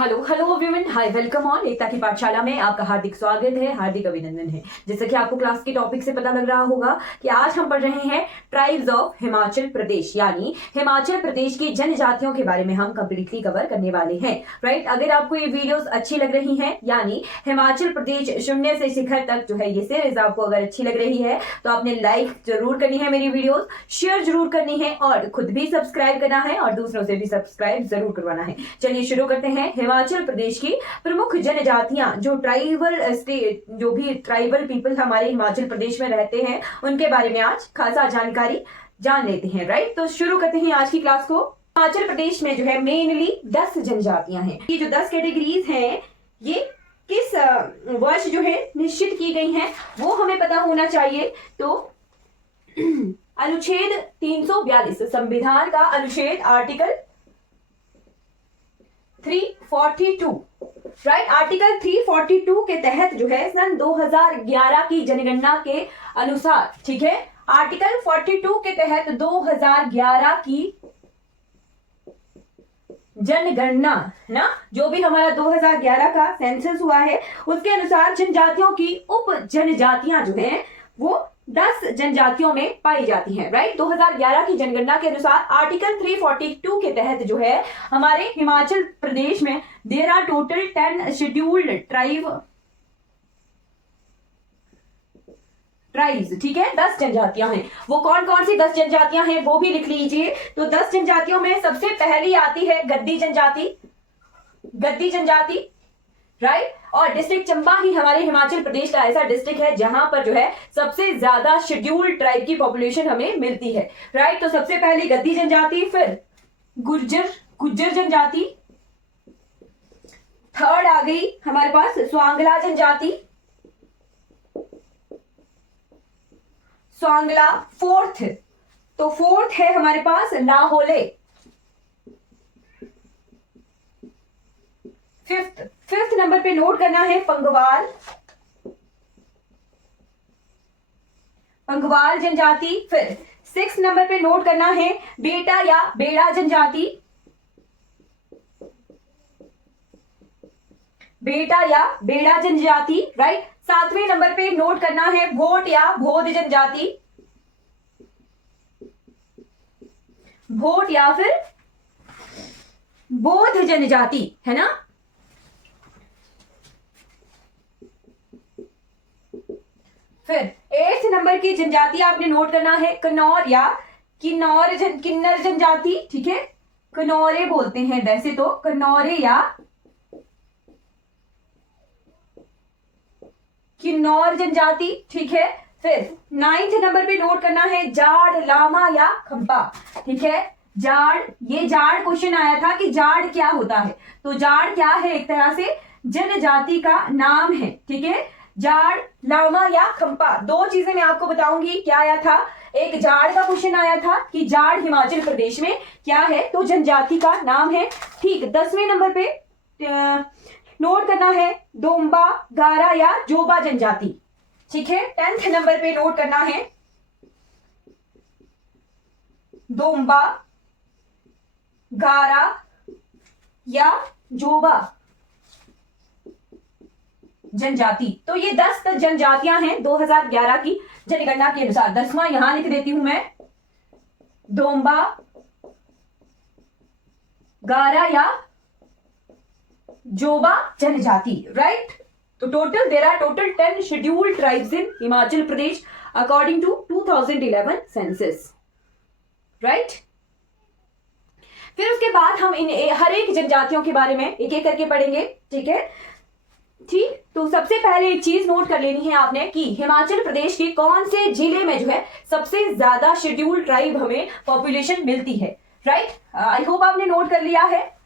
Hello hello everyone, hi, welcome on Ekta की पाठशाला में आपका हार्दिक स्वागत है, हार्दिक अभिनंदन है। जैसे कि आपको क्लास के टॉपिक से पता लग रहा होगा कि आज हम पढ़ रहे हैं ट्राइब्स ऑफ हिमाचल प्रदेश, यानी हिमाचल प्रदेश की जनजातियों के बारे में हम कंप्लीटली कवर करने वाले हैं। राइट, अगर आपको ये वीडियोस अच्छी लग रही हैं, यानी हिमाचल प्रदेश शून्य से शिखर तक जो है ये सीरीज आपको अगर अच्छी लग रही है तो आपने लाइक जरूर करनी है, मेरी वीडियोस शेयर जरूर करनी है और खुद भी सब्सक्राइब करना है और दूसरों से भी सब्सक्राइब जरूर करवाना है। चलिए शुरू करते हैं। हिमाचल प्रदेश की प्रमुख जनजातियां, जो ट्राइबल पीपल हमारे हिमाचल प्रदेश में रहते हैं, उनके बारे में आज खासा जानकारी जान लेते हैं। राइट, तो शुरू करते हैं आज की क्लास को। हिमाचल प्रदेश में जो है मेनली 10 जनजातियां हैं। ये जो 10 कैटेगरीज हैं, ये किस वर्ष जो है निश्चित की गई हैं वो हमें पता होना चाहिए। तो अनुच्छेद 342 संविधान का अनुच्छेद आर्टिकल 342, राइट, आर्टिकल 342 के तहत जो है सन 2011 की जनगणना के अनुसार, ठीक है, आर्टिकल 42 के तहत 2011 की जनगणना ना, जो भी हमारा 2011 का सेंसस हुआ है उसके अनुसार जनजातियों की उप जनजातियां जो हैं वो 10 जनजातियों में पाई जाती हैं। राइट, 2011 की जनगणना के अनुसार आर्टिकल 342 के तहत जो है हमारे हिमाचल प्रदेश में there are total 10 scheduled tribes, ठीक है, 10 जनजातियां हैं। वो कौन कौन सी 10 जनजातियां हैं वो भी लिख लीजिए। तो 10 जनजातियों में सबसे पहली आती है गद्दी जनजाति, राइट, और डिस्ट्रिक्ट चंबा ही हमारे हिमाचल प्रदेश का ऐसा डिस्ट्रिक्ट है जहां पर जो है सबसे ज्यादा शेड्यूल्ड ट्राइब की पॉपुलेशन हमें मिलती है। राइट, तो सबसे पहली गद्दी जनजाति, फिर गुज्जर जनजाति, थर्ड आ गई हमारे पास स्वांगला जनजाति, फोर्थ, तो फोर्थ है हमारे पास लाहौले, फिफ्थ नंबर पे नोट करना है पंगवाल जनजाति, फिर 6 नंबर पे नोट करना है बेटा या बेड़ा जनजाति, राइट। 7वें नंबर पे नोट करना है भोट या भोद जनजाति, भोट या फिर बोध जनजाति, है ना। फिर 8th नंबर की जनजाति आपने नोट करना है कन्नौर या किन्नर जनजाति, ठीक है, कन्नौरे बोलते हैं वैसे तो, कन्नौरे या किन्नौर जनजाति, ठीक है। फिर 9th नंबर पे नोट करना है जाड़, लामा या खंपा, ठीक है। ये जाड़ क्वेश्चन आया था कि जाड़ क्या होता है, तो जाड़ क्या है, एक तरह से जनजाति का नाम है, ठीक है। जाड़, लामा या खंपा, 2 चीजें मैं आपको बताऊंगी। क्या आया था, एक जाड़ का क्वेश्चन आया था कि जाड़ हिमाचल प्रदेश में क्या है, तो जनजाति का नाम है, ठीक। 10वें नंबर पे नोट करना है दोम्बा, गारा या जोबा जनजाति, ठीक है। 10th नंबर पे नोट करना है दोम्बा, गारा या जोबा जनजाति। तो ये 10 जनजातियां हैं 2011 की जनगणना के अनुसार। 10वां यहां लिख देती हूं मैं, दोम्बा, गारा या जोबा जनजाति, राइट। तो there are total 10 scheduled tribes in Himachal Pradesh according to 2011 census, right. फिर उसके बाद हम इन हर एक जनजातियों के बारे में एक एक करके पढ़ेंगे, ठीक है, ठीक। तो सबसे पहले एक चीज नोट कर लेनी है आपने कि हिमाचल प्रदेश के कौन से जिले में जो है सबसे ज्यादा शेड्यूल्ड ट्राइब हमें पॉपुलेशन मिलती है, राइट। आई होप आपने नोट कर लिया है।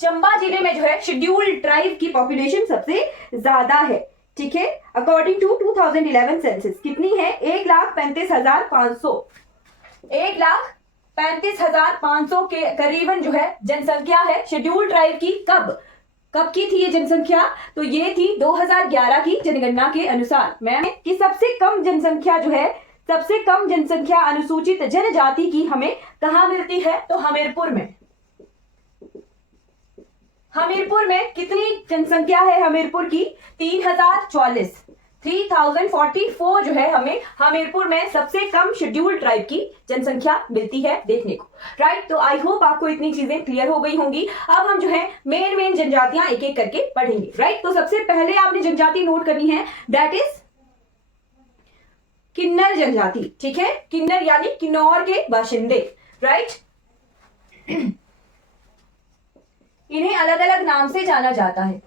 चंबा जिले में जो है शेड्यूल्ड ट्राइब की पॉपुलेशन सबसे ज्यादा है, ठीक है। अकॉर्डिंग टू 2011 सेंसस कितनी है, 1,35,500, 1,35,500 के करीबन जो है जनसंख्या है शेड्यूल्ड ट्राइब की। कब की थी ये जनसंख्या, तो ये थी 2011 की जनगणना के अनुसार। मैं कि सबसे कम जनसंख्या अनुसूचित जनजाति की हमें कहां मिलती है, तो हमीरपुर में, हमीरपुर में कितनी जनसंख्या है हमीरपुर की? 3044, 3044 जो है हमें हमीरपुर में सबसे कम शेड्यूल्ड ट्राइब की जनसंख्या मिलती है देखने को, राइट। तो आई होप आपको इतनी चीजें क्लियर हो गई होंगी। अब हम जो है मेन जनजातियां एक एक करके पढ़ेंगे, राइट। तो सबसे पहले आपने जनजाति नोट करनी है, दैट इज किन्नर जनजाति, ठीक है। किन्नर यानी किन्नौर के बाशिंदे, राइट। इन्हें अलग अलग नाम से जाना जाता है,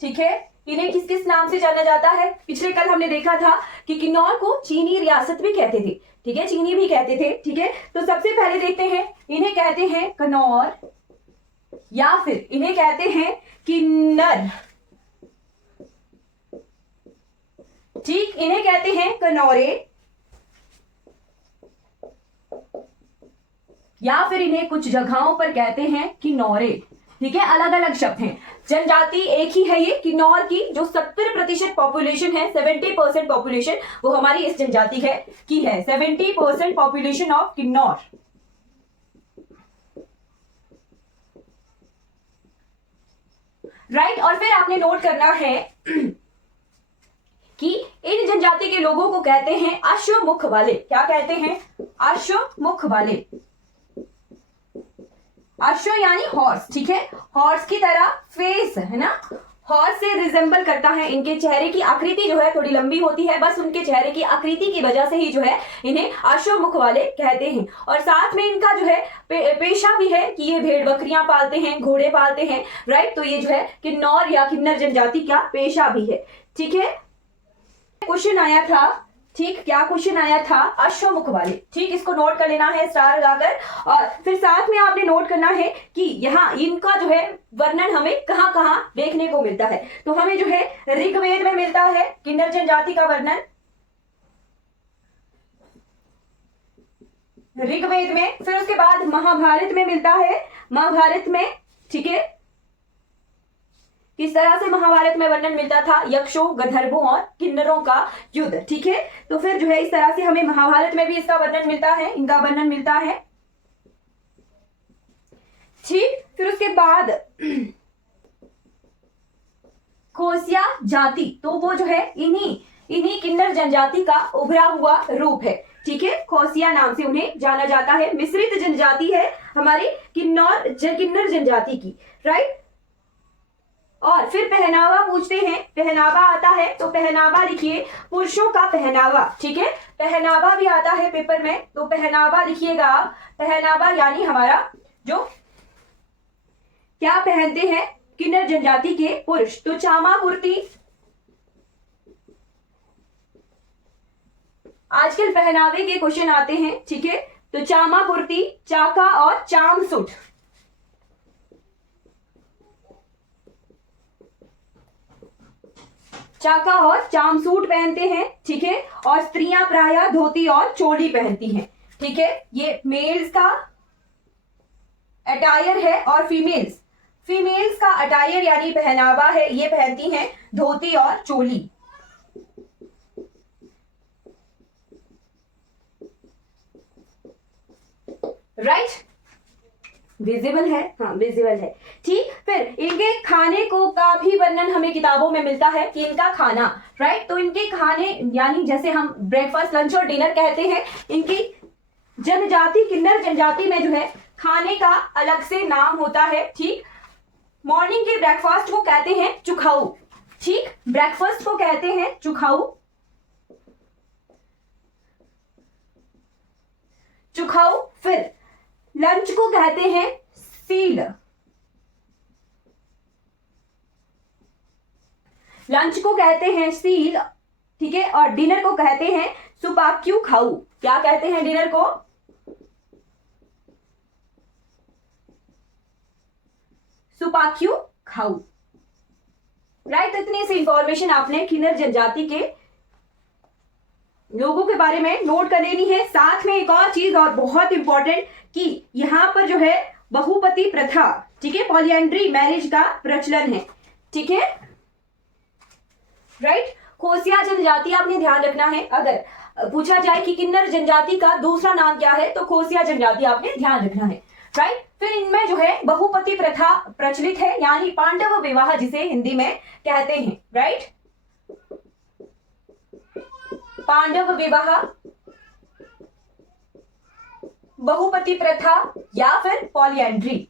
ठीक है। इन्हें किस किस नाम से जाना जाता है? पिछले कल हमने देखा था कि किन्नौर को चीनी रियासत भी कहते थे, ठीक है, चीनी भी कहते थे, ठीक है। तो सबसे पहले देखते हैं, इन्हें कहते हैं कन्नौर या फिर इन्हें कहते हैं किन्नर, ठीक। इन्हें कहते हैं कन्नौरे या फिर इन्हें कुछ जगहों पर कहते हैं किन्नौरे, ठीक है। अलग अलग शब्द हैं। जनजाति एक ही है ये किन्नौर की, जो 70% पॉपुलेशन है, 70% पॉपुलेशन वो हमारी इस जनजाति है की है, 70% पॉपुलेशन ऑफ किन्नौर। राइट। और फिर आपने नोट करना है कि इन जनजाति के लोगों को कहते हैं अश्वमुख वाले। क्या कहते हैं? अश्वमुख वाले। अश्व यानी हॉर्स, ठीक है। हॉर्स की तरह फेस है ना, हॉर्स से रिजेंबल करता है। इनके चेहरे की आकृति जो है थोड़ी लंबी होती है, बस उनके चेहरे की आकृति की वजह से ही जो है इन्हें अश्वमुख वाले कहते हैं। और साथ में इनका जो है पेशा भी है कि ये भेड़ बकरियां पालते हैं, घोड़े पालते हैं, राइट। तो ये जो है किन्नौर या किन्नर जनजाति का पेशा भी है, ठीक है। क्वेश्चन आया था, ठीक, क्या क्वेश्चन आया था? अश्वमुख वाले, ठीक। इसको नोट कर लेना है स्टार लगाकर। और फिर साथ में आपने नोट करना है कि यहाँ इनका जो है वर्णन हमें कहाँ कहाँ देखने को मिलता है। तो हमें जो है ऋग्वेद में मिलता है किन्नर जनजाति का वर्णन, ऋग्वेद में। फिर उसके बाद महाभारत में मिलता है, महाभारत में, ठीक है। किस तरह से महाभारत में वर्णन मिलता था? यक्षों, गंधर्वों और किन्नरों का युद्ध, ठीक है। तो फिर जो है इस तरह से हमें महाभारत में भी इसका वर्णन मिलता है, इनका वर्णन मिलता है, ठीक। फिर उसके बाद खोसिया जाति, तो वो जो है इन्हीं किन्नर जनजाति का उभरा हुआ रूप है, ठीक है। खोसिया नाम से उन्हें जाना जाता है। मिश्रित जनजाति है हमारी किन्नर जनजाति की, राइट। और फिर पहनावा पूछते हैं, पहनावा आता है तो पहनावा लिखिए, पुरुषों का पहनावा, ठीक है। पहनावा भी आता है पेपर में, तो पहनावा लिखिएगा। पहनावा यानी हमारा जो क्या पहनते हैं किन्नर जनजाति के पुरुष, तो चामा कुर्ती। आजकल पहनावे के क्वेश्चन आते हैं, ठीक है। तो चामा कुर्ती, चाका और चाम सूट, चाका और चाम सूट पहनते हैं, ठीक है। और स्त्रियां प्रायः धोती और चोली पहनती हैं, ठीक है। ये मेल्स का अटायर है और फीमेल्स का अटायर यानी पहनावा है, ये पहनती हैं धोती और चोली, राइट। विजिबल है, हाँ विजिबल है, ठीक। फिर इनके खाने को का भी वर्णन हमें किताबों में मिलता है कि इनका खाना, राइट। तो इनके खाने यानी जैसे हम ब्रेकफास्ट, लंच और डिनर कहते हैं, इनकी जनजाति किन्नर जनजाति में जो है खाने का अलग से नाम होता है, ठीक। मॉर्निंग के ब्रेकफास्ट को कहते हैं चुखाऊ, ठीक। ब्रेकफास्ट को कहते हैं चुखाऊ, चुखाऊ। फिर लंच को कहते हैं सील, लंच को कहते हैं सील, ठीक है। और डिनर को कहते हैं सुपाक्यू खाऊ। क्या कहते हैं डिनर को? सुपाक्यू खाऊ, राइट। तो इतनी सी इंफॉर्मेशन आपने किन्नर जनजाति के लोगों के बारे में नोट कर लेनी है। साथ में एक और चीज और बहुत इंपॉर्टेंट कि यहां पर जो है बहुपति प्रथा, ठीक है, पॉलीएंड्री मैरिज का प्रचलन है, ठीक है, राइट। खोसिया जनजाति आपने ध्यान रखना है, अगर पूछा जाए कि किन्नर जनजाति का दूसरा नाम क्या है तो खोसिया जनजाति आपने ध्यान रखना है। राइट। फिर इनमें जो है बहुपति प्रथा प्रचलित है, यानी पांडव विवाह जिसे हिंदी में कहते हैं, राइट। पांडव विवाह, बहुपति प्रथा या फिर पॉलीएंड्री।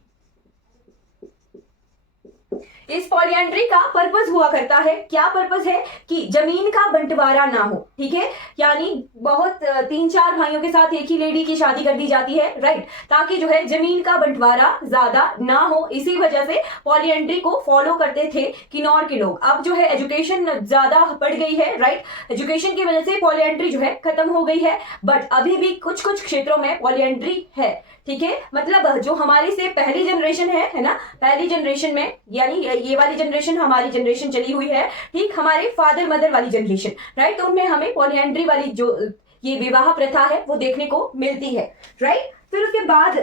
इस पॉलीएंड्री का पर्पस हुआ करता है, क्या पर्पस है कि जमीन का बंटवारा ना हो, ठीक है, यानी बहुत 3-4 भाइयों के साथ एक ही लेडी की शादी कर दी जाती है, राइट, ताकि जो है जमीन का बंटवारा ज्यादा ना हो। इसी वजह से पॉलीएंड्री को फॉलो करते थे किन्नौर के लोग। अब जो है एजुकेशन ज्यादा बढ़ गई है, राइट, एजुकेशन की वजह से पॉलीएंड्री जो है खत्म हो गई है, बट अभी भी कुछ कुछ क्षेत्रों में पॉलीएंड्री है, ठीक है। मतलब जो हमारी से पहली जनरेशन है ना, पहली जनरेशन में, यानी ये वाली जनरेशन हमारी जनरेशन चली हुई है, ठीक, हमारे फादर मदर वाली जनरेशन, राइट, तो उनमें हमें पॉलीएंड्री वाली जो ये विवाह प्रथा है वो देखने को मिलती है, राइट। फिर उसके बाद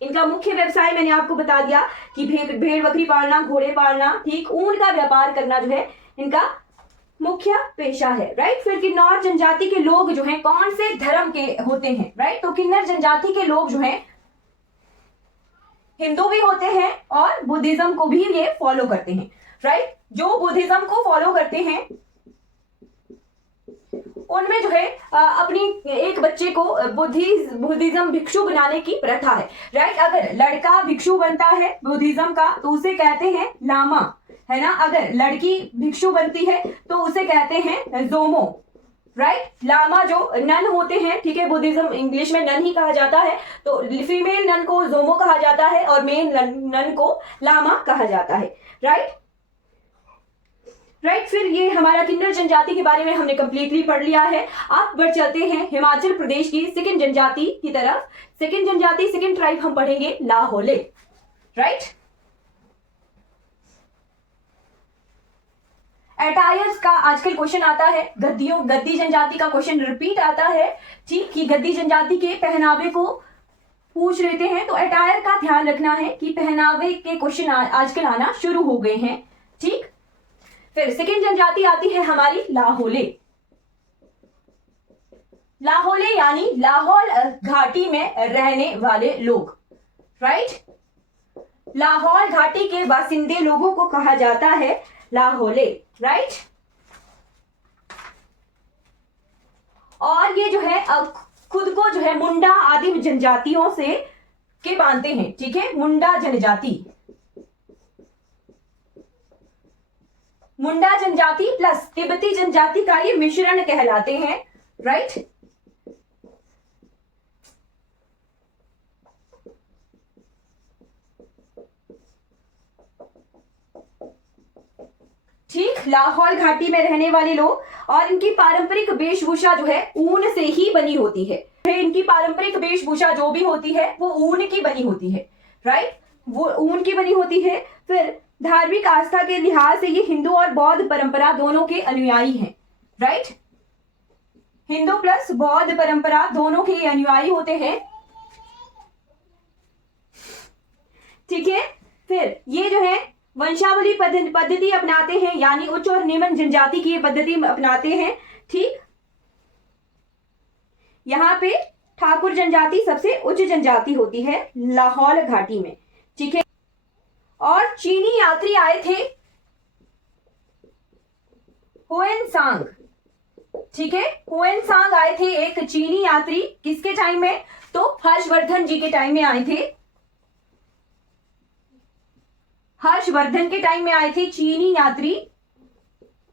इनका मुख्य व्यवसाय मैंने आपको बता दिया कि भेड़ बकरी पालना, घोड़े पालना, ठीक, ऊन का व्यापार करना जो है इनका मुख्य पेशा है, राइट। फिर किन्नौर जनजाति के लोग जो हैं कौन से धर्म के होते हैं, राइट, तो किन्नर जनजाति के लोग जो हैं हिंदू भी होते हैं और बुद्धिज्म को भी ये फॉलो करते हैं, राइट। जो बुद्धिज्म को फॉलो करते हैं उनमें जो है अपनी एक बच्चे को बुद्धिज्म भिक्षु बनाने की प्रथा है, राइट। अगर लड़का भिक्षु बनता है बुद्धिज्म का तो उसे कहते हैं लामा, है ना। अगर लड़की भिक्षु बनती है तो उसे कहते हैं जोमो, राइट। लामा जो नन होते हैं, ठीक है, बुद्धिज्म इंग्लिश में नन ही कहा जाता है, तो फीमेल नन को जोमो कहा जाता है और मेल नन को लामा कहा जाता है, राइट। राइट, फिर ये हमारा किन्नर जनजाति के बारे में हमने कंप्लीटली पढ़ लिया है। आप बढ़ चलते हैं हिमाचल प्रदेश की सेकंड जनजाति की तरफ। सेकंड जनजाति, सेकंड ट्राइब हम पढ़ेंगे लाहौले, राइट। अटायर्स का आजकल क्वेश्चन आता है, गद्दी जनजाति का क्वेश्चन रिपीट आता है, ठीक, कि गद्दी जनजाति के पहनावे को पूछ लेते हैं, तो अटायर का ध्यान रखना है कि पहनावे के क्वेश्चन आजकल आना शुरू हो गए हैं, ठीक। फिर सेकंड जनजाति आती है हमारी लाहौले। लाहौले यानी लाहौल घाटी में रहने वाले लोग, राइट। लाहौल घाटी के बासिंदे लोगों को कहा जाता है लाहौले, राइट। और ये जो है खुद को जो है मुंडा आदि जनजातियों से के मानते हैं, ठीक है, मुंडा जनजाति, मुंडा जनजाति प्लस तिब्बती जनजाति का ये मिश्रण कहलाते हैं, राइट। ठीक, लाहौल घाटी में रहने वाले लोग, और इनकी पारंपरिक वेशभूषा जो है ऊन से ही बनी होती है। इनकी पारंपरिक वेशभूषा जो भी होती है वो ऊन की बनी होती है, राइट, वो ऊन की बनी होती है। फिर धार्मिक आस्था के लिहाज से ये हिंदू और बौद्ध परंपरा दोनों के अनुयायी हैं, राइट। हिंदू प्लस बौद्ध परंपरा दोनों के अनुयायी होते हैं, ठीक है। फिर ये जो है वंशावली पद्धति अपनाते हैं, यानी उच्च और निम्न जनजाति की पद्धति अपनाते हैं, ठीक। यहाँ पे ठाकुर जनजाति सबसे उच्च जनजाति होती है लाहौल घाटी में, ठीक है। और चीनी यात्री आए थे हुएनसांग, ठीक है, हुएनसांग आए थे एक चीनी यात्री, किसके टाइम में, तो हर्षवर्धन जी के टाइम में आए थे, हर्षवर्धन के टाइम में आए थे चीनी यात्री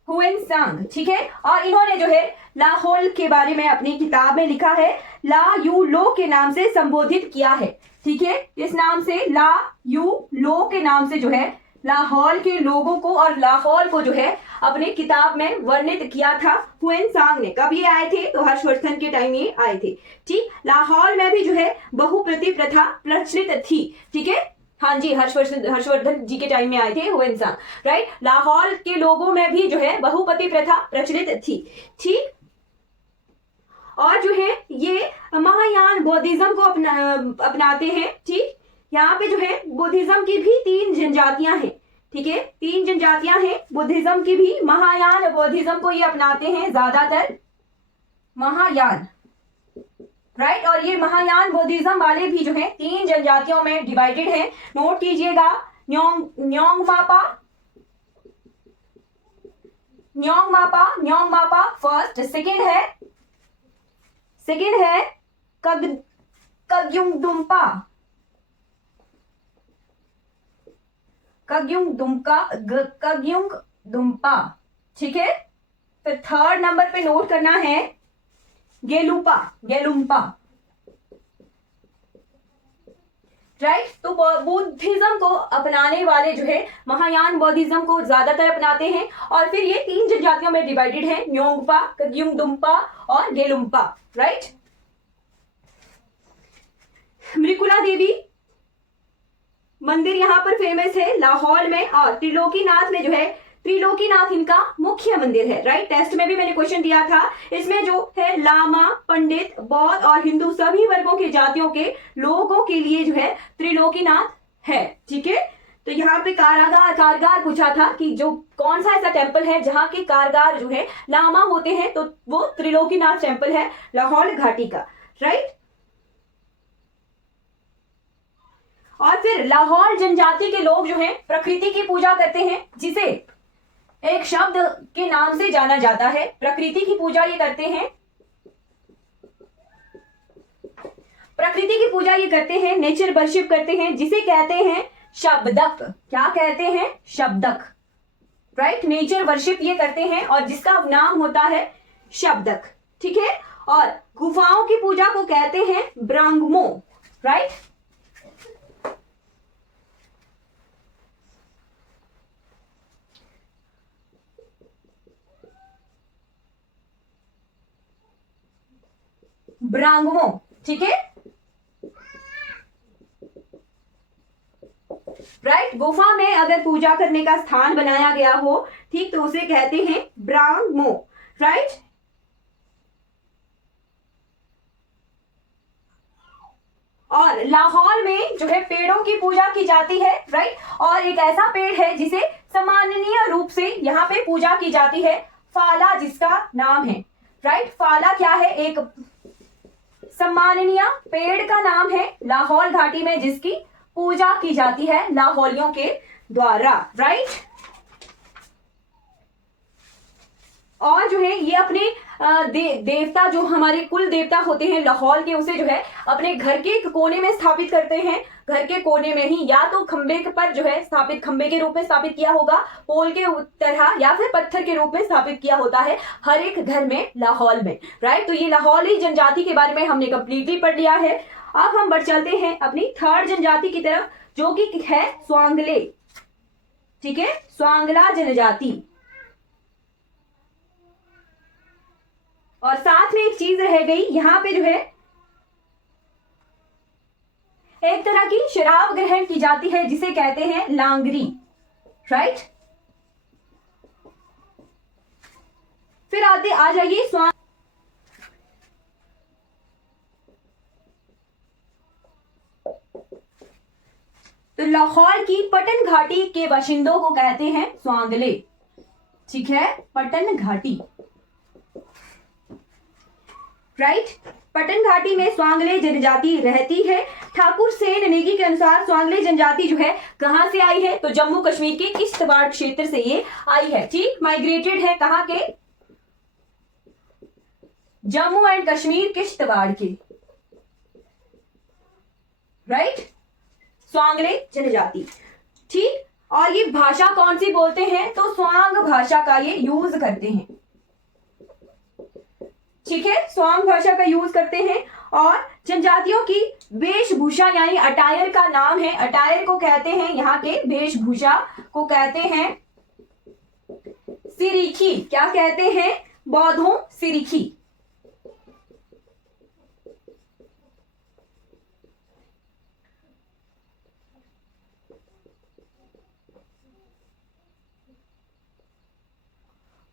हुएनसांग, ठीक है। और इन्होंने जो है लाहौल के बारे में अपनी किताब में लिखा है, ला यू लो के नाम से संबोधित किया है, ठीक है। इस नाम से ला यू लो के नाम से जो है लाहौल के लोगों को और लाहौल को जो है अपने किताब में वर्णित किया था हुएनसांग ने। कब ये आए थे, तो हर्षवर्धन के टाइम ये आए थे, ठीक। लाहौल में भी जो है बहुपति प्रथा प्रचलित थी, ठीक है। हाँ जी, हर्षवर्धन जी के टाइम में आए थे हुएनसांग, राइट। लाहौल के लोगों में भी जो है बहुपति प्रथा प्रचलित थी, ठीक। और जो है ये महायान बुद्धिज्म को अपनाते हैं, ठीक। यहाँ पे जो है बुद्धिज्म की भी 3 जनजातियां हैं, ठीक है, 3 जनजातियां हैं बुद्धिज्म की भी। महायान बुद्धिज्म को ये अपनाते हैं ज्यादातर, महायान, राइट। और ये महायान बुद्धिज्म वाले भी जो है 3 जनजातियों में डिवाइडेड हैं। नोट कीजिएगा, न्योंगमापा, न्योंगमापा फर्स्ट, सेकंड है कग्युंगदुम्पा, कग्युंगदुम्पा, ठीक है। फिर थर्ड नंबर पे नोट करना है गेलुम्पा, राइट। तो बुद्धिज्म को अपनाने वाले जो है महायान बुद्धिज्म को ज्यादातर अपनाते हैं। और फिर ये 3 जनजातियों में डिवाइडेड है, न्योंगपा, कग्युंगदुम्पा और गेलुम्पा, राइट। मृकुला देवी मंदिर यहाँ पर फेमस है लाहौर में। और त्रिलोकीनाथ में जो है, त्रिलोकीनाथ इनका मुख्य मंदिर है, राइट। टेस्ट में भी मैंने क्वेश्चन दिया था। इसमें जो है लामा, पंडित, बौद्ध और हिंदू सभी वर्गों के जातियों के लोगों के लिए जो है त्रिलोकीनाथ है, ठीक है। तो यहाँ पे कारगार पूछा था कि जो कौन सा ऐसा टेम्पल है जहाँ के कारगार जो है लामा होते हैं, तो वो त्रिलोकीनाथ टेम्पल है लाहौर घाटी का, राइट। और फिर लाहौर जनजाति के लोग जो है प्रकृति की पूजा करते हैं, जिसे एक शब्द के नाम से जाना जाता है। प्रकृति की पूजा ये करते हैं, नेचर वर्शिप करते हैं, जिसे कहते हैं शब्दक। क्या कहते हैं? शब्दक, राइट। नेचर वर्शिप ये करते हैं और जिसका नाम होता है शब्दक, ठीक है। और गुफाओं की पूजा को कहते हैं ब्रांगमो, राइट। ब्रांगमो, ठीक है, राइट। गुफा में अगर पूजा करने का स्थान बनाया गया हो, ठीक, तो उसे कहते हैं ब्रांगमो, राइट। और लाहौर में जो है पेड़ों की पूजा की जाती है, राइट। और एक ऐसा पेड़ है जिसे सम्माननीय रूप से यहाँ पे पूजा की जाती है, फाला जिसका नाम है, राइट। फाला क्या है? एक सम्माननीय पेड़ का नाम है लाहौर घाटी में, जिसकी पूजा की जाती है लाहौरियों के द्वारा, राइट। और जो है ये अपने देवता, जो हमारे कुल देवता होते हैं लाहौर के, उसे जो है अपने घर के कोने में स्थापित करते हैं। घर के कोने में ही, या तो खंबे पर जो है स्थापित, खंबे के रूप में स्थापित किया होगा पोल के तरह, या फिर पत्थर के रूप में स्थापित किया होता है हर एक घर में लाहौर में, राइट। तो ये लाहौरी जनजाति के बारे में हमने कंप्लीटली पढ़ लिया है। अब हम बढ़ चलते हैं अपनी थर्ड जनजाति की तरफ, जो कि है स्वांगले, ठीक है, स्वांगला जनजाति। और साथ में एक चीज रह गई, यहां पे जो है एक तरह की शराब ग्रहण की जाती है जिसे कहते हैं लांगरी, राइट। फिर आ जाइए तो लाहौर की पटन घाटी के बाशिंदों को कहते हैं स्वांगले, ठीक है, पटन घाटी, राइट। पटन घाटी में स्वांगले जनजाति रहती है। ठाकुर सेन नेगी के अनुसार स्वांगले जनजाति जो है कहां से आई है? तो जम्मू कश्मीर के किश्तवाड़ क्षेत्र से ये आई है, ठीक। माइग्रेटेड है कहां के? जम्मू एंड कश्मीर, किश्तवाड़ के, राइट। स्वांगले जनजाति, ठीक। और ये भाषा कौन सी बोलते हैं? तो स्वांग भाषा का ये यूज करते हैं, ठीक है, स्वांग भाषा का यूज करते हैं। और जनजातियों की वेशभूषा यानी अटायर का नाम है, अटायर को कहते हैं, यहाँ के वेशभूषा को कहते हैं सिरिखी। क्या कहते हैं? बौद्धों सिरिखी,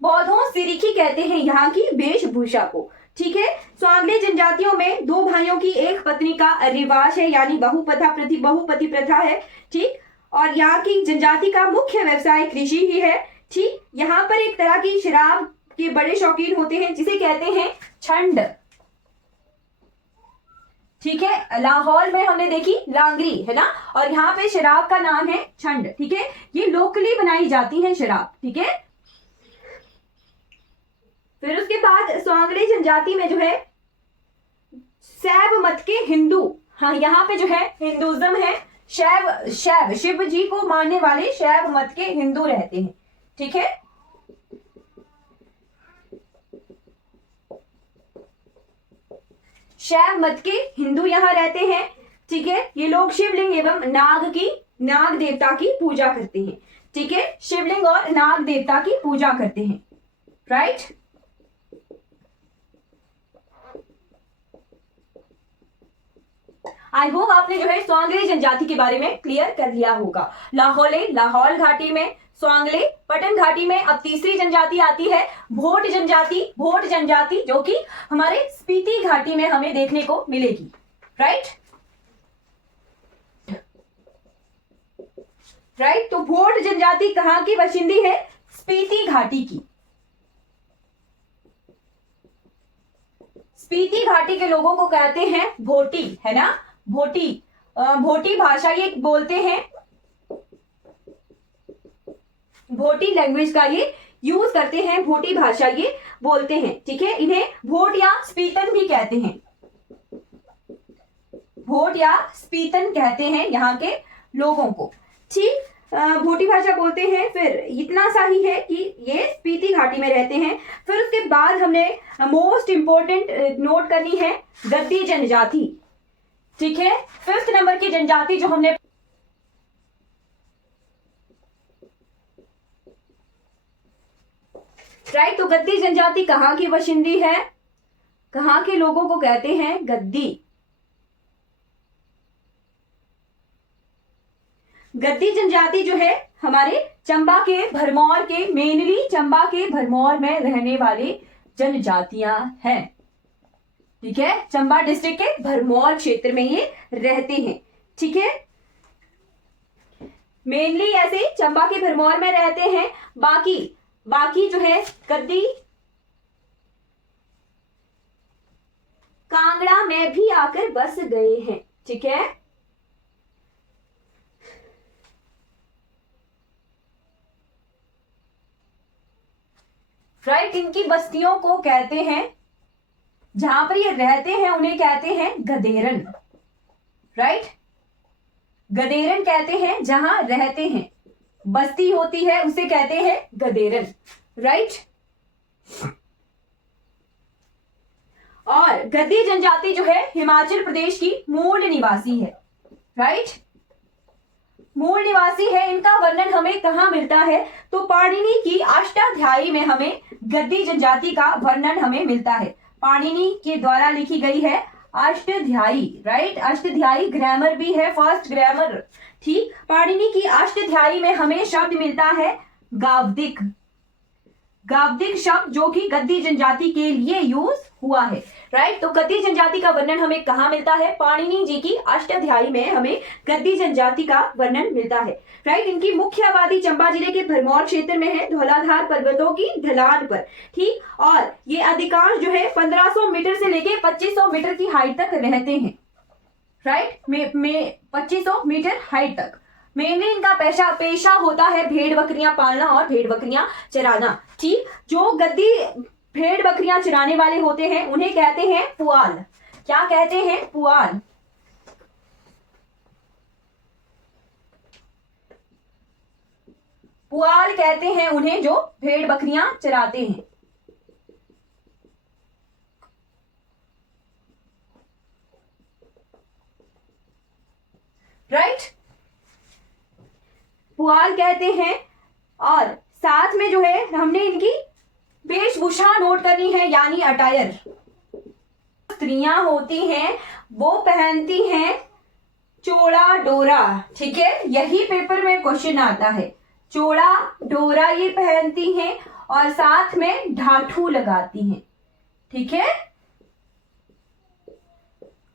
बौद्धों सिरिखी कहते हैं यहाँ की वेशभूषा को, ठीक है। स्वांगले जनजातियों में 2 भाइयों की एक पत्नी का रिवाज है, यानी बहुपति प्रथा है, ठीक। और यहाँ की जनजाति का मुख्य व्यवसाय कृषि ही है, ठीक। यहाँ पर एक तरह की शराब के बड़े शौकीन होते हैं जिसे कहते हैं छंड, ठीक है। लाहौर में हमने देखी लांगरी, है ना। और यहाँ पे शराब का नाम है छंड, ठीक है। ये लोकली बनाई जाती है शराब, ठीक है। फिर उसके बाद स्वांगड़े जनजाति में जो है शैव मत के हिंदू, हाँ यहाँ पे जो है हिंदुज्म है, शैव शिव जी को मानने वाले शैव मत के हिंदू रहते हैं, ठीक है। शैव मत के हिंदू यहाँ रहते हैं, ठीक है। ये लोग शिवलिंग एवं नाग देवता की पूजा करते हैं, ठीक है। शिवलिंग और नाग देवता की पूजा करते हैं, राइट। आई होप आपने जो है स्वांगले जनजाति के बारे में क्लियर कर लिया होगा। लाहौल घाटी में स्वांगले, पटन घाटी में अब तीसरी जनजाति आती है भोट जनजाति जो कि हमारे स्पीति घाटी में हमें देखने को मिलेगी, राइट। तो भोट जनजाति कहां की बशिंदी है? स्पीति घाटी की। स्पीति घाटी के लोगों को कहते हैं भोटी, है ना। भोटी भाषा ये बोलते हैं, भोटी लैंग्वेज का ये यूज करते हैं, भोटी भाषा ये बोलते हैं, ठीक है। इन्हें भोट या स्पीतन भी कहते हैं, भोट या स्पीतन कहते हैं यहाँ के लोगों को, ठीक। भोटी भाषा बोलते हैं। फिर इतना सा ही है कि ये स्पीति घाटी में रहते हैं। फिर उसके बाद हमने मोस्ट इंपोर्टेंट नोट करनी है गद्दी जनजाति, ठीक है। 5th नंबर की जनजाति जो हमने राइट। तो गद्दी जनजाति कहां की बशिंदी है? कहां के लोगों को कहते हैं गद्दी? गद्दी जनजाति जो है हमारे चंबा के भरमौर के, मेनली चंबा के भरमौर में रहने वाले जनजातियां हैं, ठीक है। चंबा डिस्ट्रिक्ट के भरमौर क्षेत्र में ये रहते हैं, ठीक है। मेनली ऐसे चंबा के भरमौर में रहते हैं। बाकी जो है गद्दी कांगड़ा में भी आकर बस गए हैं, ठीक है। राइट। इनकी बस्तियों को कहते हैं, जहां पर ये रहते हैं उन्हें कहते हैं गदेरन, राइट। गदेरन कहते हैं जहां रहते हैं, बस्ती होती है उसे कहते हैं गदेरन, राइट। और गद्दी जनजाति जो है हिमाचल प्रदेश की मूल निवासी है, राइट। मूल निवासी है। इनका वर्णन हमें कहां मिलता है? तो पाणिनि की अष्टाध्यायी में हमें गद्दी जनजाति का वर्णन हमें मिलता है। पाणिनि के द्वारा लिखी गई है अष्टाध्यायी, राइट। अष्टाध्यायी ग्रामर भी है, फर्स्ट ग्रामर, ठीक। पाणिनि की अष्टाध्यायी में हमें शब्द मिलता है गावदिक शब्द जो कि गद्दी जनजाति के लिए यूज हुआ है, राइट। तो गद्दी जनजाति का वर्णन हमें कहां मिलता है? पाणिनि जी की अष्टाध्यायी में हमें गद्दी जनजाति का वर्णन मिलता है, राइट। इनकी मुख्य आबादी चंबा जिले के भरमौर क्षेत्र में है, धौलाधार पर्वतों की ढलान पर, ठीक। और ये अधिकांश जो है 1500 मीटर से लेके 2500 मीटर की हाइट तक रहते हैं, राइट। 2500 मीटर हाइट तक। मेनली इनका पेशा होता है भेड़ बकरियां पालना और भेड़ बकरियां चराना, ठीक। जो गद्दी भेड़ बकरियां चराने वाले होते हैं उन्हें कहते हैं पुआल। क्या कहते हैं? पुआल। पुआल कहते हैं उन्हें जो भेड़ बकरियां चराते हैं, राइट। पुआल कहते हैं। और साथ में जो है हमने इनकी वेशभूषा नोट करनी है, यानी अटायर। स्त्रियां होती हैं वो पहनती हैं चोड़ा डोरा, ठीक है। यही पेपर में क्वेश्चन आता है, चोड़ा डोरा ये पहनती हैं और साथ में ढाठू लगाती हैं, ठीक है।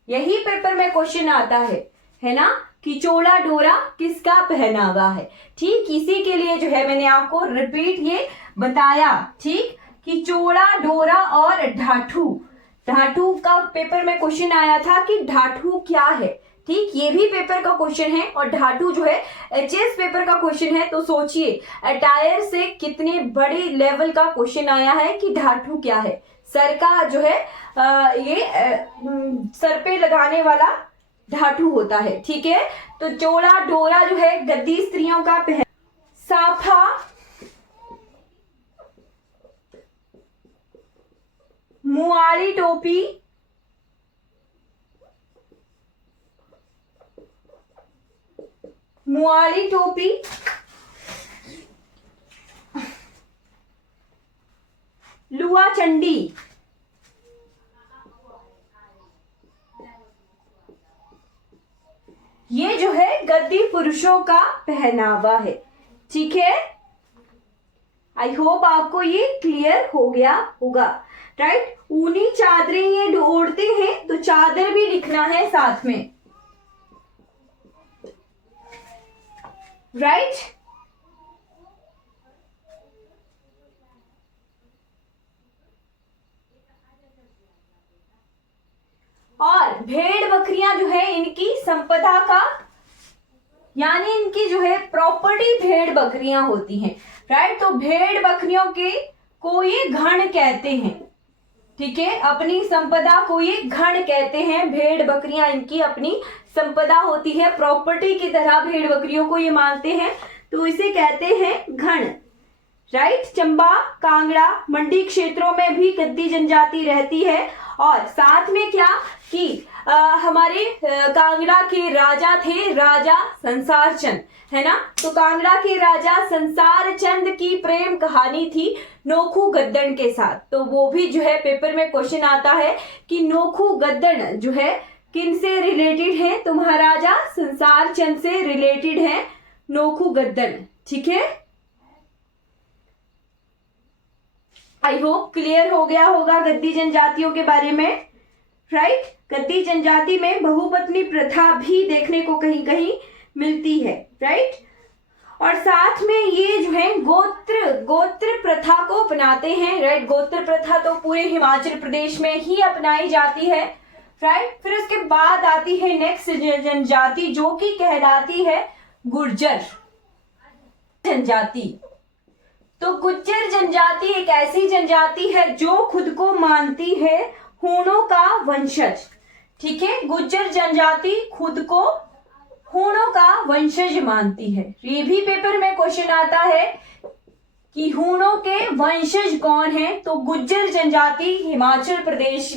यही पेपर में क्वेश्चन आता है ना, कि चोला डोरा किसका पहनावा है, ठीक। इसी के लिए जो है मैंने आपको रिपीट ये बताया, ठीक, कि चोला डोरा और ढाठू ढाठू का पेपर में क्वेश्चन आया था कि ढाठू क्या है, ठीक, ये भी पेपर का क्वेश्चन है और ढाठू जो है एचएस पेपर का क्वेश्चन है। तो सोचिए अटायर से कितने बड़े लेवल का क्वेश्चन आया है कि ढाठू क्या है। सर का जो है सर पे लगाने वाला ढाठू होता है, ठीक है। तो चोला डोरा जो है गद्दी स्त्रियों का पहन, साफा मुआली टोपी मुआली टोपी लुआ चंडी, ये जो है गद्दी पुरुषों का पहनावा है, ठीक है। आई होप आपको ये क्लियर हो गया होगा, राइट। ऊनी चादरें ये ओढ़ते हैं, तो चादर भी लिखना है साथ में, राइट। और भेड़ बकरियां जो है इनकी संपदा का, यानी इनकी जो है प्रॉपर्टी भेड़ बकरियां होती हैं, राइट। तो भेड़ बकरियों के को ये गण कहते हैं, ठीक है। अपनी संपदा को ये गण कहते हैं। भेड़ बकरियां इनकी अपनी संपदा होती है, प्रॉपर्टी की तरह भेड़ बकरियों को ये मानते हैं, तो इसे कहते हैं गण, राइट। चंबा कांगड़ा मंडी क्षेत्रों में भी गद्दी जनजाति रहती है। और साथ में क्या कि हमारे कांगड़ा के राजा थे, राजा संसार चंद, है ना। तो कांगड़ा के राजा संसार चंद की प्रेम कहानी थी नोखू गद्दन के साथ। तो वो भी जो है पेपर में क्वेश्चन आता है कि नोखू गद्दन जो है किन से रिलेटेड है, तो महाराजा संसार चंद से रिलेटेड है नोखू गद्दन, ठीक है। आई होप क्लियर हो गया होगा गद्दी जनजातियों के बारे में, राइट। गद्दी जनजाति में बहुपत्नी प्रथा भी देखने को कहीं कहीं मिलती है, राइट। और साथ में ये जो है गोत्र प्रथा को अपनाते हैं, राइट। गोत्र प्रथा तो पूरे हिमाचल प्रदेश में ही अपनाई जाती है, राइट। फिर उसके बाद आती है नेक्स्ट जनजाति जो कि कहलाती है गुर्जर जनजाति। तो गुज्जर जनजाति एक ऐसी जनजाति है जो खुद को मानती है हूणों का वंशज, ठीक है। गुज्जर जनजाति खुद को हूणों का वंशज मानती है। ये भी पेपर में क्वेश्चन आता है कि हूणों के वंशज कौन है, तो गुज्जर जनजाति हिमाचल प्रदेश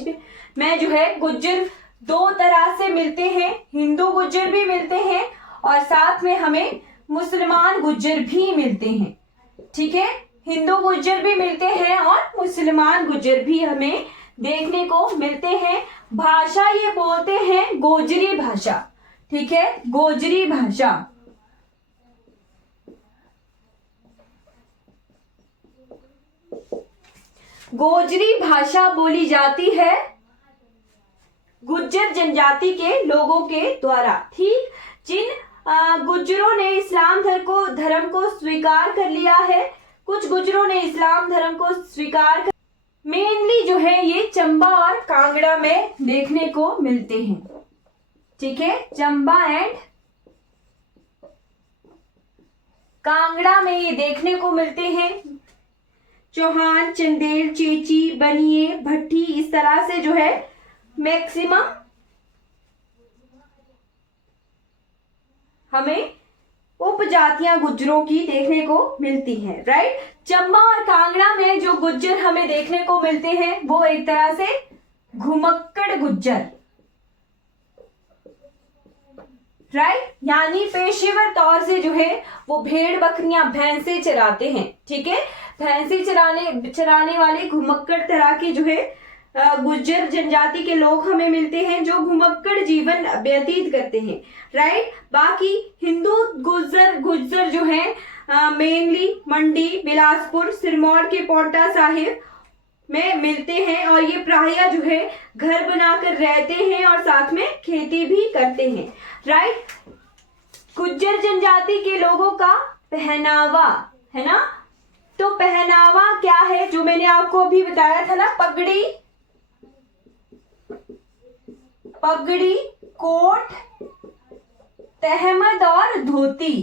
में जो है गुज्जर दो तरह से मिलते हैं, हिंदू गुज्जर भी मिलते हैं और साथ में हमें मुसलमान गुज्जर भी मिलते हैं, ठीक है। हिंदू गुज्जर भी मिलते हैं और मुसलमान गुज्जर भी हमें देखने को मिलते हैं। भाषा ये बोलते हैं गोजरी भाषा, ठीक है, गोजरी भाषा। गोजरी भाषा बोली जाती है गुज्जर जनजाति के लोगों के द्वारा, ठीक। जिन गुज्जरों ने इस्लाम धर्म को स्वीकार कर लिया है, कुछ गुज्जरों ने इस्लाम धर्म को स्वीकार कर, मेनली जो है ये चंबा और कांगड़ा में देखने को मिलते हैं, ठीक है। चंबा एंड कांगड़ा में ये देखने को मिलते हैं। चौहान, चंदेल, चेची, बनिए, भट्टी, इस तरह से जो है मैक्सिमम हमें उपजातियां गुज्जरों की देखने को मिलती हैं, राइट। चंबा और कांगड़ा में जो गुज्जर हमें देखने को मिलते हैं वो एक तरह से घुमक्कड़ गुज्जर, राइट, यानी पेशेवर तौर से जो है वो भेड़ बकरियां भैंसे चराते हैं, ठीक है। भैंसे चराने वाले घुमक्कड़ तरह के जो है गुज्जर जनजाति के लोग हमें मिलते हैं जो घुमक्कड़ जीवन व्यतीत करते हैं, राइट। बाकी हिंदू गुज्जर जो है मेनली मंडी, बिलासपुर, सिरमौर के पौंटा साहिब में मिलते हैं और ये प्रायः जो है घर बनाकर रहते हैं और साथ में खेती भी करते हैं, राइट। गुज्जर जनजाति के लोगों का पहनावा है ना, तो पहनावा क्या है जो मैंने आपको अभी बताया था ना, पगड़ी, पगड़ी, कोट, तहमद और धोती,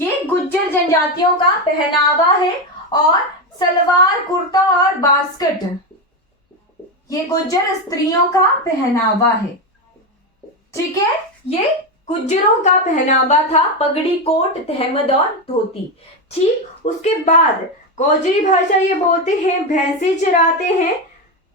ये गुज्जर जनजातियों का पहनावा है। और सलवार, कुर्ता और बास्केट, ये गुज्जर स्त्रियों का पहनावा है। ठीक है, ये गुज्जरों का पहनावा था, पगड़ी, कोट, तहमद और धोती। ठीक, उसके बाद गोजरी भाषा ये बोलते हैं, भैंसे चराते हैं।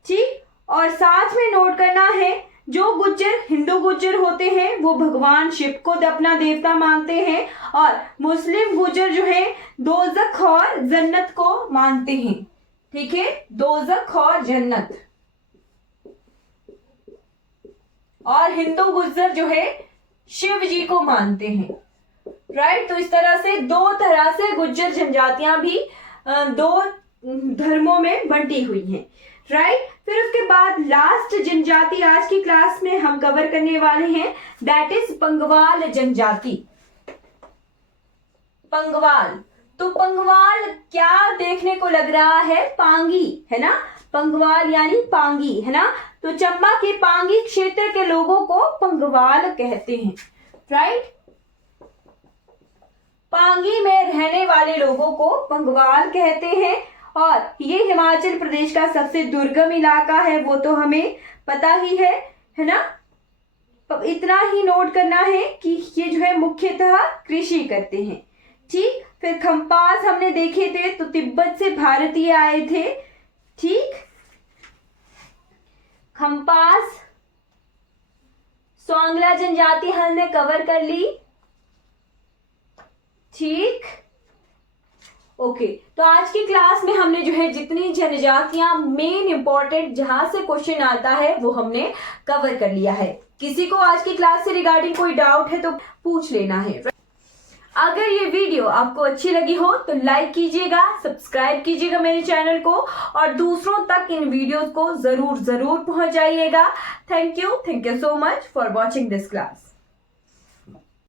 ठीक, और साथ में नोट करना है, जो गुज्जर हिंदू गुज्जर होते हैं वो भगवान शिव को अपना देवता मानते हैं, और मुस्लिम गुज्जर जो है दोजख और जन्नत को मानते हैं। ठीक है, दोजख और जन्नत। और हिंदू गुज्जर जो है शिव जी को मानते हैं। राइट, तो इस तरह से दो तरह से गुज्जर जनजातियां भी दो धर्मों में बंटी हुई हैं। राइट, फिर उसके बाद लास्ट जनजाति आज की क्लास में हम कवर करने वाले हैं, दैट इज पंगवाल जनजाति। पंगवाल, तो पंगवाल क्या देखने को लग रहा है? पांगी, है ना। पंगवाल यानी पांगी, है ना। तो चंबा के पांगी क्षेत्र के लोगों को पंगवाल कहते हैं। राइट, पांगी में रहने वाले लोगों को पंगवाल कहते हैं। और ये हिमाचल प्रदेश का सबसे दुर्गम इलाका है, वो तो हमें पता ही है ना। इतना ही नोट करना है कि ये जो है मुख्यतः कृषि करते हैं। ठीक, फिर खम्पास हमने देखे थे, तो तिब्बत से भारतीय आए थे। ठीक, खम्पास, सोंगला जनजाति हमने कवर कर ली। ठीक, ओके, तो आज की क्लास में हमने जो है जितनी जनजातियां मेन इंपॉर्टेंट जहां से क्वेश्चन आता है वो हमने कवर कर लिया है। किसी को आज की क्लास से रिगार्डिंग कोई डाउट है तो पूछ लेना है। अगर ये वीडियो आपको अच्छी लगी हो तो लाइक कीजिएगा, सब्सक्राइब कीजिएगा मेरे चैनल को, और दूसरों तक इन वीडियोस को जरूर पहुंचाइएगा। Thank you so much for watching this class.